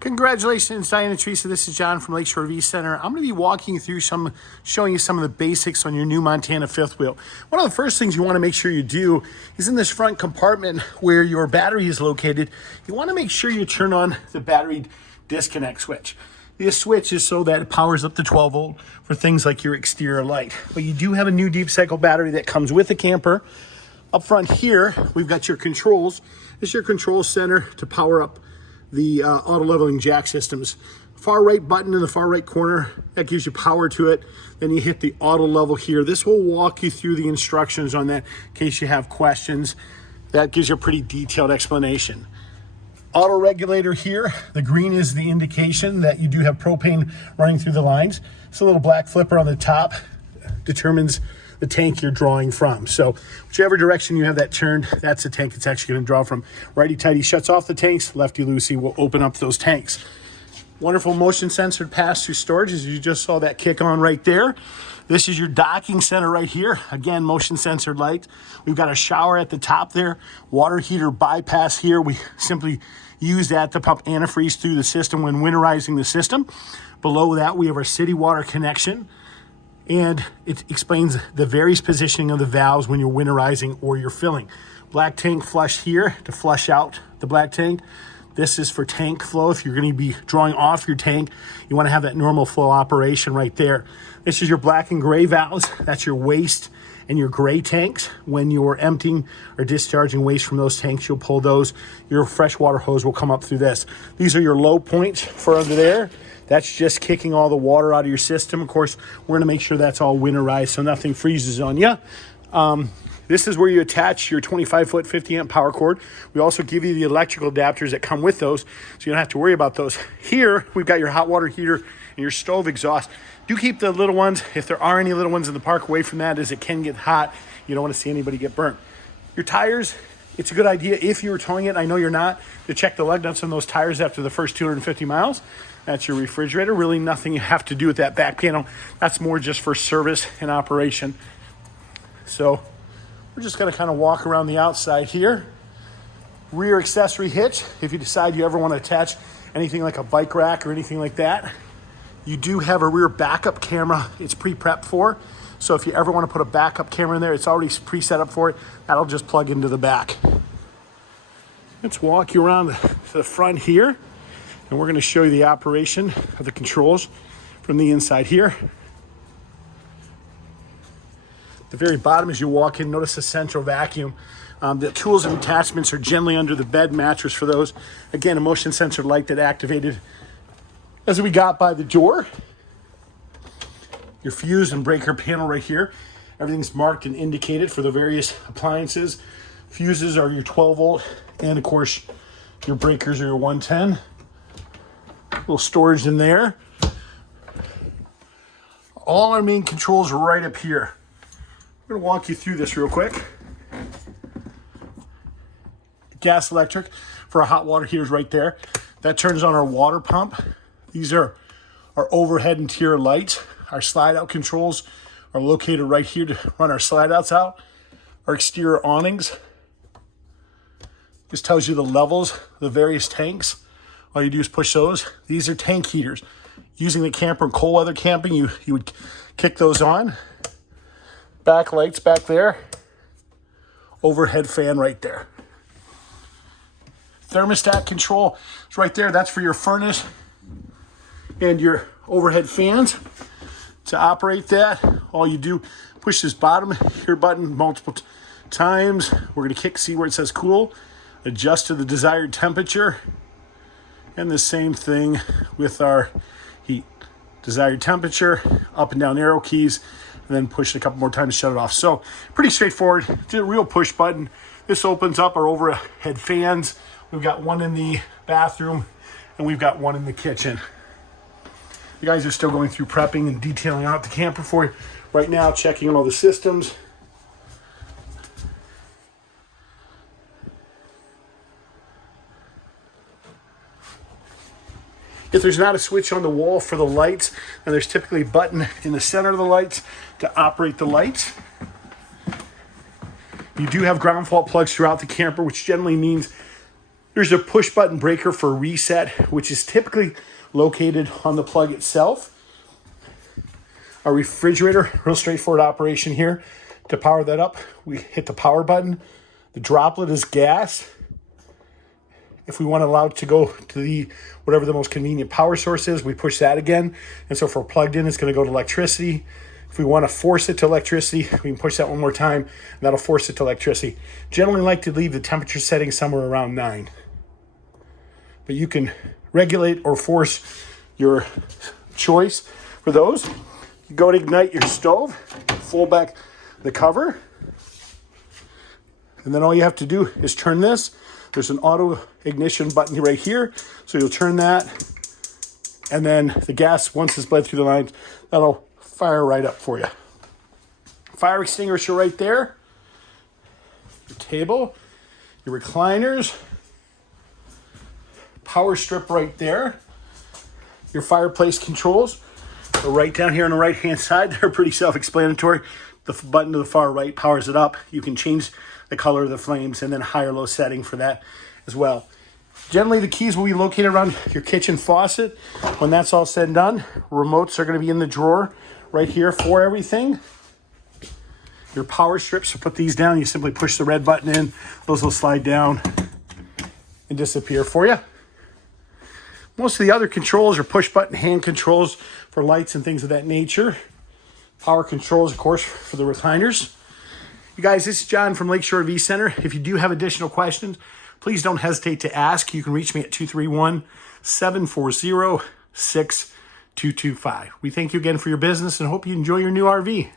Congratulations, Diane and Teresa. This is John from Lakeshore RV Center. I'm going to be walking you through showing you some of the basics on your new Montana fifth wheel. One of the first things you want to make sure you do is in this front compartment where your battery is located, you want to make sure you turn on the battery disconnect switch. This switch is so that it powers up to 12 volt for things like your exterior light. But you do have a new deep cycle battery that comes with the camper. Up front here, we've got your controls. This is your control center to power up the auto leveling jack systems. Far right button in the far right corner, that gives you power to it. Then you hit the auto level here. This will walk you through the instructions on that in case you have questions. That gives you a pretty detailed explanation. Auto regulator here, the green is the indication that you do have propane running through the lines. It's a little black flipper on the top, determines the tank you're drawing from. So whichever direction you have that turned, that's the tank it's actually going to draw from. Righty-tighty shuts off the tanks, lefty-loosey will open up those tanks. Wonderful motion sensor pass-through storage, as you just saw that kick on right there. This is your docking center right here. Again, motion sensor light. We've got a shower at the top there, water heater bypass here. We simply use that to pump antifreeze through the system when winterizing the system. Below that, we have our city water connection. And it explains the various positioning of the valves when you're winterizing or you're filling. Black tank flush here to flush out the black tank. This is for tank flow. If you're going to be drawing off your tank, you want to have that normal flow operation right there. This is your black and gray valves. That's your waste and your gray tanks. When you're emptying or discharging waste from those tanks, you'll pull those. Your freshwater hose will come up through this. These are your low points for under there. That's just kicking all the water out of your system. Of course, we're going to make sure that's all winterized so nothing freezes on you. This is where you attach your 25-foot 50-amp power cord. We also give you the electrical adapters that come with those, so you don't have to worry about those. Here, we've got your hot water heater and your stove exhaust. Do keep the little ones, if there are any little ones in the park, away from that, as it can get hot. You don't want to see anybody get burnt. Your tires, it's a good idea if you were towing it, I know you're not, to check the lug nuts on those tires after the first 250 miles. That's your refrigerator. Really nothing you have to do with that back panel. That's more just for service and operation. So we're just going to kind of walk around the outside here. Rear accessory hitch. If you decide you ever want to attach anything like a bike rack or anything like that, you do have a rear backup camera. It's pre-prepped for. So if you ever want to put a backup camera in there, it's already pre-set up for it. That'll just plug into the back. Let's walk you around to the front here. And we're going to show you the operation of the controls from the inside here. The very bottom, as you walk in, notice the central vacuum. The tools and attachments are generally under the bed mattress for those. Again, a motion sensor light that activated as we got by the door. Your fuse and breaker panel right here. Everything's marked and indicated for the various appliances. Fuses are your 12 volt, and of course, your breakers are your 110. Little storage in there. All our main controls are right up here. I'm going to walk you through this real quick. Gas electric for our hot water heaters right there. That turns on our water pump. These are our overhead interior lights. Our slide out controls are located right here to run our slide outs out. Our exterior awnings. This tells you the levels of the various tanks. All you do is push those. These are tank heaters. Using the camper and cold weather camping, you would kick those on. Back lights back there. Overhead fan right there. Thermostat control is right there. That's for your furnace and your overhead fans. To operate that, all you do, push this bottom here button multiple times. We're going to see where it says cool. Adjust to the desired temperature. And the same thing with our heat. Desired temperature, up and down arrow keys, and then push it a couple more times to shut it off. So pretty straightforward. It's a real push button. This opens up our overhead fans. We've got one in the bathroom, and we've got one in the kitchen. You guys are still going through prepping and detailing out the camper for you right now, checking on all the systems. If there's not a switch on the wall for the lights, then there's typically a button in the center of the lights to operate the lights. You do have ground fault plugs throughout the camper, which generally means There's a push button breaker for reset, which is typically located on the plug itself. Our refrigerator, real straightforward operation here. To power that up, we hit the power button. The droplet is gas. If we want to allow it to go to the whatever the most convenient power source is, we push that again. And so if we're plugged in, it's going to go to electricity. If we want to force it to electricity, we can push that one more time, and that'll force it to electricity. Generally like to leave the temperature setting somewhere around 9. But you can regulate or force your choice for those. You go to ignite your stove, fold back the cover, and then all you have to do is turn this. There's an auto ignition button right here. So you'll turn that, and then the gas, once it's bled through the lines, that'll fire right up for you. Fire extinguisher right there. Your table, your recliners, power strip right there. Your fireplace controls are right down here on the right hand side. They're pretty self-explanatory. The button to the far right powers it up. You can change the color of the flames and then higher low setting for that as well. Generally, the keys will be located around your kitchen faucet. When that's all said and done, remotes are going to be in the drawer right here for everything. Your power strips, to put these down, you simply push the red button in. Those will slide down and disappear for you. Most of the other controls are push button hand controls for lights and things of that nature. Power controls, of course, for the recliners. You guys, this is John from Lakeshore RV Center. If you do have additional questions, please don't hesitate to ask. You can reach me at 231-740-6225. We thank you again for your business and hope you enjoy your new RV.